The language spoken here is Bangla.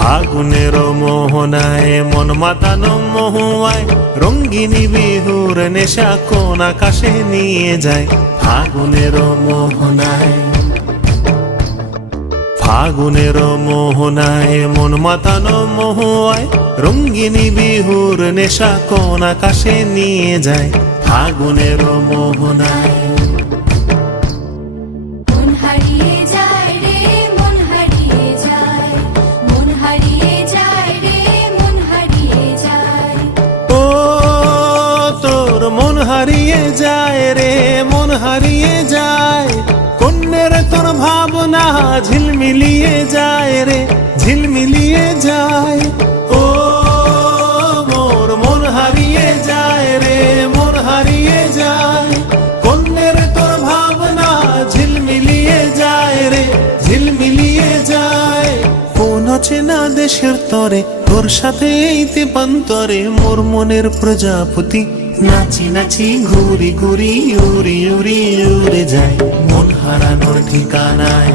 ফাগুনের মোহনায় মন মাতানো মহুয়ায় রঙ্গিনী বিহুর নেশা কোন আকাশে নিয়ে যায়। ফাগুনের মোহনায়, ফাগুনের মোহনায় মন মাতানো মহুয়ায় রঙ্গিনী বিহুর নেশা কোন আকাশে নিয়ে যায়। ফাগুনের মোহনায় হারিয়ে যায় রে, মন হারিয়ে যায়। কন্যের তোর ভাবনা ঝিলমিলিয়ে যায় রে, ঝিলমিলিয়ে যায়। ও মোর মন হারিয়ে যায় রে, মন হারিয়ে যায়। কন্যের তোর ভাবনা ঝিলমিলিয়ে যায় রে, ঝিলমিলিয়ে যায়। কোন চেনা দেশের তরে তোর সাথে এই তেপান্তরে মোর মনের প্রজাপতি নাচি নাচি ঘুরি ঘুরি উড়ি উড়ি উড়ে যায়। মন হারানোর ঠিকানায়